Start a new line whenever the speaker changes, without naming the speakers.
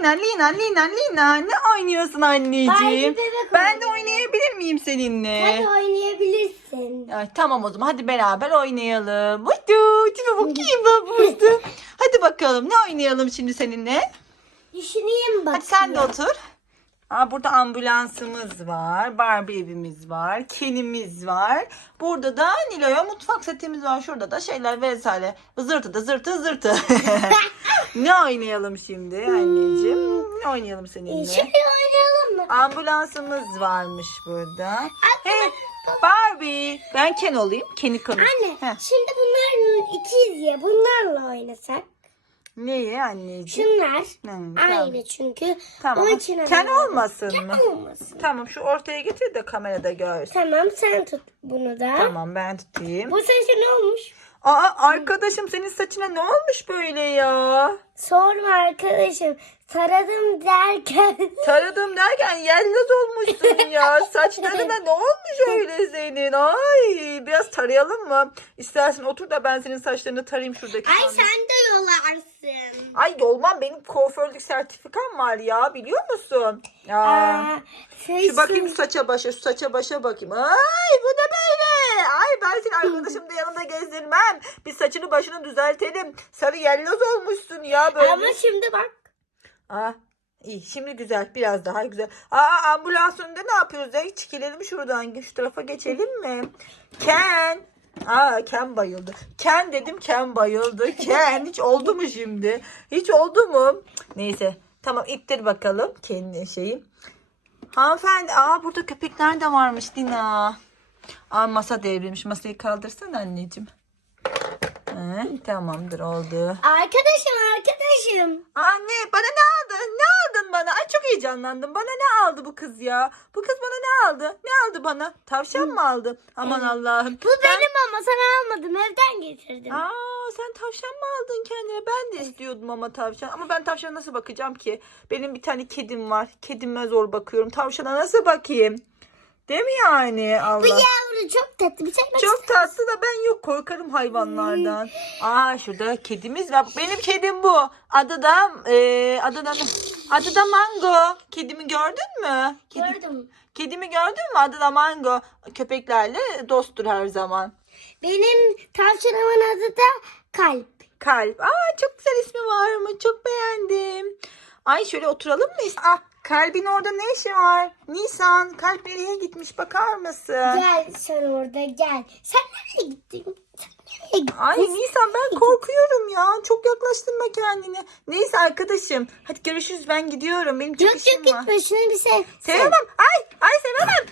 Lina, Lina, Lina, Lina. Ne oynuyorsun anneciğim?
Bebek
Ben de oynayabilir miyim seninle?
Hadi oynayabilirsin.
Ay, tamam o zaman hadi beraber oynayalım. Hadi, tipe bakayım ben burada. Hadi bakalım ne oynayalım şimdi seninle?
Düşüneyim bak.
Hadi sen de otur. Aa, burada ambulansımız var. Barbie evimiz var. Kenimiz var. Burada da Nilo'ya mutfak setimiz var. Şurada da şeyler vesaire. Zırtı da zırtı zırtı. ne oynayalım şimdi anneciğim? Ne oynayalım seninle?
Şimdi oynayalım mı?
Ambulansımız varmış burada. Hey Barbie. Ben Ken olayım. Ken'i konuş.
Anne
Heh.
şimdi bunlar ikiz ya bunlarla oynasak.
Neyi anneciğim?
Şunlar
Hmm,
aynı çünkü.
Tamam.
Onun için
Ken
oynayalım.
olmasın mı?
Olmasın.
Tamam şu ortaya getir de kamerada görsün.
Tamam sen tut bunu da.
Tamam ben tutayım.
Bu sesi ne olmuş?
Aa arkadaşım senin saçına ne olmuş böyle ya?
Sorma arkadaşım. Taradım derken.
Taradım derken yelloz olmuşsun ya. Saçlarına ne olmuş öyle senin? Ay biraz tarayalım mı? İstersen otur da ben senin saçlarını tarayayım şuradaki.
Ay
sandık-
sen de yolarsın.
Ay olmam benim kuaförlük sertifikam var ya biliyor musun? Ya.
Aa, sen
Şu bakayım şu saça başa, şu saça başa bakayım. Ay bu ne böyle? Ay ben seni arkadaşım da yanımda gezdirmem. Bir saçını başını düzeltelim. Sarı yelloz olmuşsun ya böyle.
Ama şimdi bak.
Aa, iyi şimdi güzel biraz daha güzel. Aa ambulans önünde ne yapıyoruz ya? Çekilelim şuradan şu tarafa geçelim mi? Ken. Aa Ken bayıldı. Ken dedim Ken bayıldı. Ken hiç oldu mu şimdi? Hiç oldu mu? Neyse tamam ittir bakalım kendi şeyi. Hanımefendi aa burada köpekler de varmış Dina. Aa masa devrilmiş. Masayı kaldırsana anneciğim. He, tamamdır oldu.
Arkadaşım arkadaşım.
Anne bana ne aldın? Ne aldın bana? Ay çok heyecanlandım. Bana ne aldı bu kız ya? Bu kız bana ne aldı? Ne aldı bana? Tavşan mı aldı? Aman Allah'ım.
Bu benim ama sana almadım evden getirdim.
Aa sen tavşan mı aldın kendine? Ben de istiyordum ama tavşan. Ama ben tavşana nasıl bakacağım ki? Benim bir tane kedim var. Kedime zor bakıyorum. Tavşana nasıl bakayım? Değil mi yani?
Bu
Allah.
yavru çok tatlı bir şey.
Çok tatlı da ben yok korkarım hayvanlardan. Aa şurada kedimiz var. Benim kedim bu. Adı da e, adı da adı da Mango. Kedimi gördün mü? Kedi,
Gördüm.
kedimi gördün mü? Adı da Mango. Köpeklerle dosttur her zaman.
Benim tavşanımın adı da Kalp.
Kalp. Aa çok güzel ismi var mı? Çok beğendim. Ay şöyle oturalım mı? Ah kalbin orada ne işi var? Nisan kalp nereye gitmiş bakar mısın?
Gel sen orada gel. Sen nereye gittin? Sen nereye gittin?
Ay Nisan ben korkuyorum ya. Çok yaklaştırma kendini. Neyse arkadaşım. Hadi görüşürüz ben gidiyorum. Benim çok
Yok
işim
yok
var.
gitme şunu bir sev.
Sevemem. Ay ay sevemem.